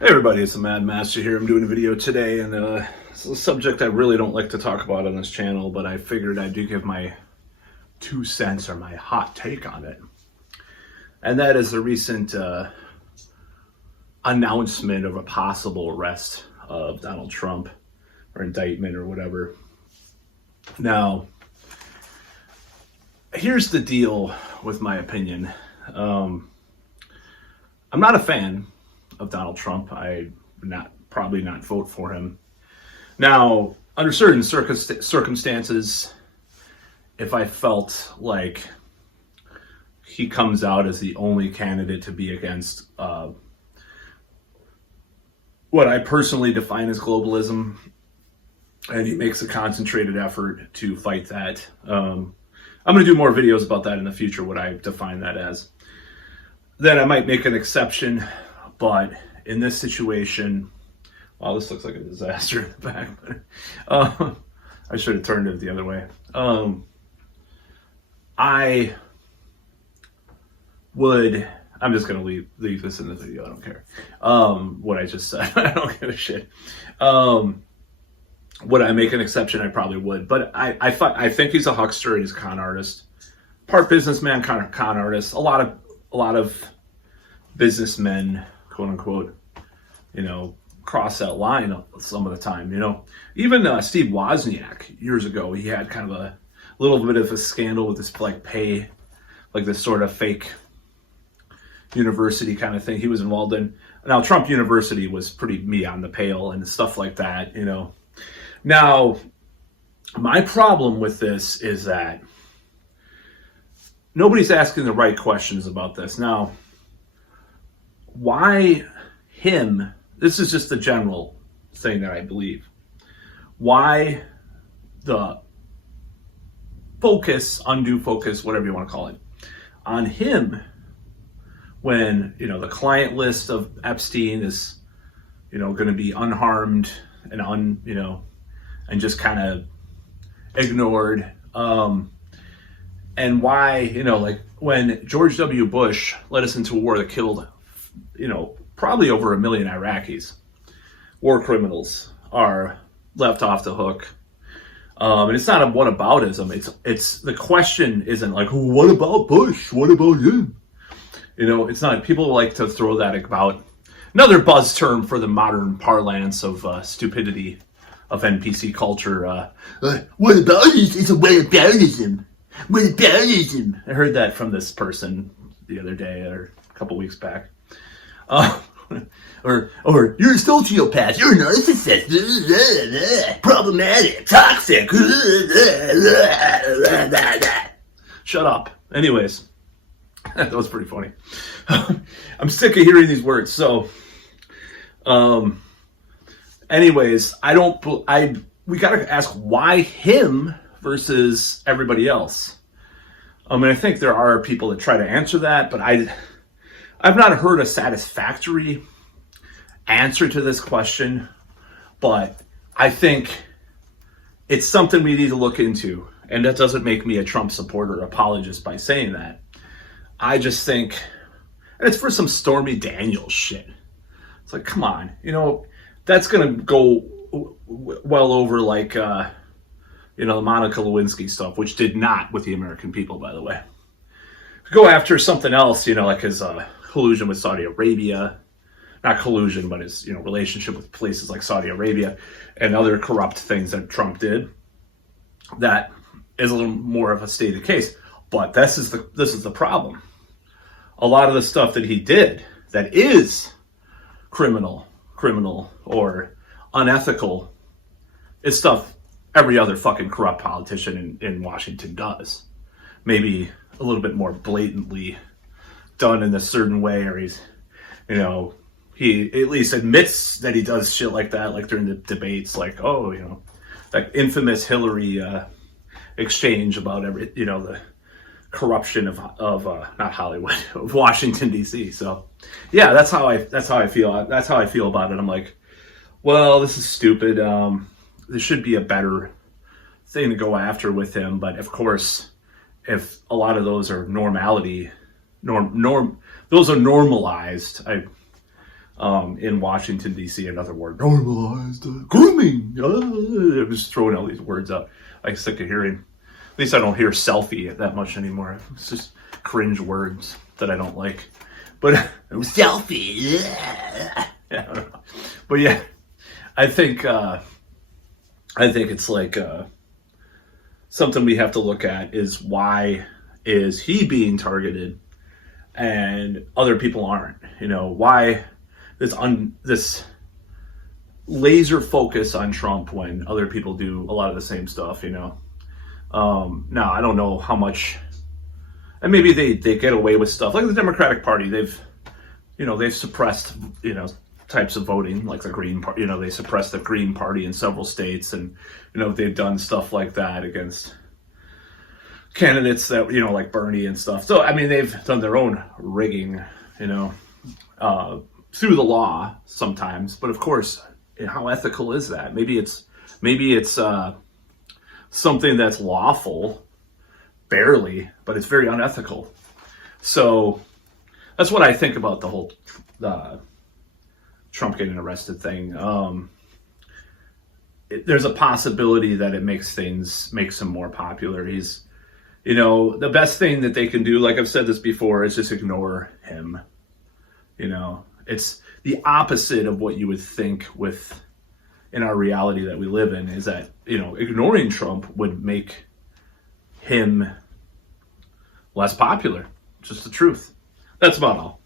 Hey everybody, it's the Mad Master here. I'm doing a video today, and it's a subject I really don't like to talk about on this channel, but I figured I do give my 2 cents or my hot take on it. And that is the recent announcement of a possible arrest of Donald Trump, or indictment or whatever. Now, here's the deal with my opinion. I'm not a fan of Donald Trump. I probably not vote for him. Now, under certain circumstances, if I felt like he comes out as the only candidate to be against what I personally define as globalism, and he makes a concentrated effort to fight that, I'm going to do more videos about that in the future, what I define that as, then I might make an exception. But in this situation, wow, this looks like a disaster in the back. But, I should have turned it the other way. I'm just going to leave this in the video. I don't care what I just said. I don't give a shit. Would I make an exception? I probably would. But I think he's a huckster and he's a con artist. Part businessman, con artist. A lot of businessmen, quote unquote, cross that line some of the time, Even Steve Wozniak, years ago, he had kind of a little bit of a scandal with this this sort of fake university kind of thing he was involved in. Now, Trump University was pretty beyond the pale and stuff like that, Now, my problem with this is that nobody's asking the right questions about this. Now, why him? This is just the general thing that I believe. Why the undue focus, whatever you want to call it, on him when, the client list of Epstein is, going to be unharmed and and just kind of ignored. And why, when George W. Bush led us into a war that killed probably over 1 million Iraqis, war criminals are left off the hook. And it's not a whataboutism. It's the question isn't like, what about Bush? What about him? It's not. People like to throw that about. Another buzz term for the modern parlance of stupidity of NPC culture. What about it? It's a whataboutism. Whataboutism. I heard that from this person the other day or a couple weeks back. Or you're a sociopath, you're a narcissist, problematic, toxic. Shut up. Anyways, that was pretty funny. I'm sick of hearing these words. So, anyways, we gotta ask why him versus everybody else. I think there are people that try to answer that, but I've not heard a satisfactory answer to this question, but I think it's something we need to look into. And that doesn't make me a Trump supporter or apologist by saying that. I just think, and it's for some Stormy Daniels shit. It's like, come on, that's going to go well over the Monica Lewinsky stuff, which did not with the American people, by the way. Go after something else, like his collusion with Saudi Arabia, not collusion, but his relationship with places like Saudi Arabia and other corrupt things that Trump did. That is a little more of a stated case, but this is the problem. A lot of the stuff that he did that is criminal or unethical is stuff every other fucking corrupt politician in Washington does. Maybe a little bit more blatantly done in a certain way, or he's, he at least admits that he does shit like that, like during the debates, like, that infamous Hillary exchange about the corruption of not Hollywood, of Washington D.C. So, yeah, that's how I feel. That's how I feel about it. I'm like, well, this is stupid. There should be a better thing to go after with him, but of course, if a lot of those are those are normalized. in Washington, D.C., another word, normalized grooming. I'm just throwing all these words out. I'm sick of hearing. At least I don't hear selfie that much anymore. It's just cringe words that I don't like. But selfie. Yeah, I don't know. But yeah, I think it's like something we have to look at is why is he being targeted and other people aren't? You know, why this laser focus on Trump when other people do a lot of the same stuff, you know? Now, I don't know how much, and maybe they get away with stuff like the Democratic Party. They've suppressed, types of voting, like the Green Party. They suppressed the Green Party in several states, and they've done stuff like that against candidates that like Bernie and stuff. So I mean, they've done their own rigging, through the law sometimes. But of course, how ethical is that? Maybe it's something that's lawful, barely, but it's very unethical. So that's what I think about the whole Trump getting arrested thing. There's a possibility that it makes him more popular. He's, the best thing that they can do, like I've said this before, is just ignore him. It's the opposite of what you would think in our reality that we live in, is that, ignoring Trump would make him less popular. Just the truth. That's about all.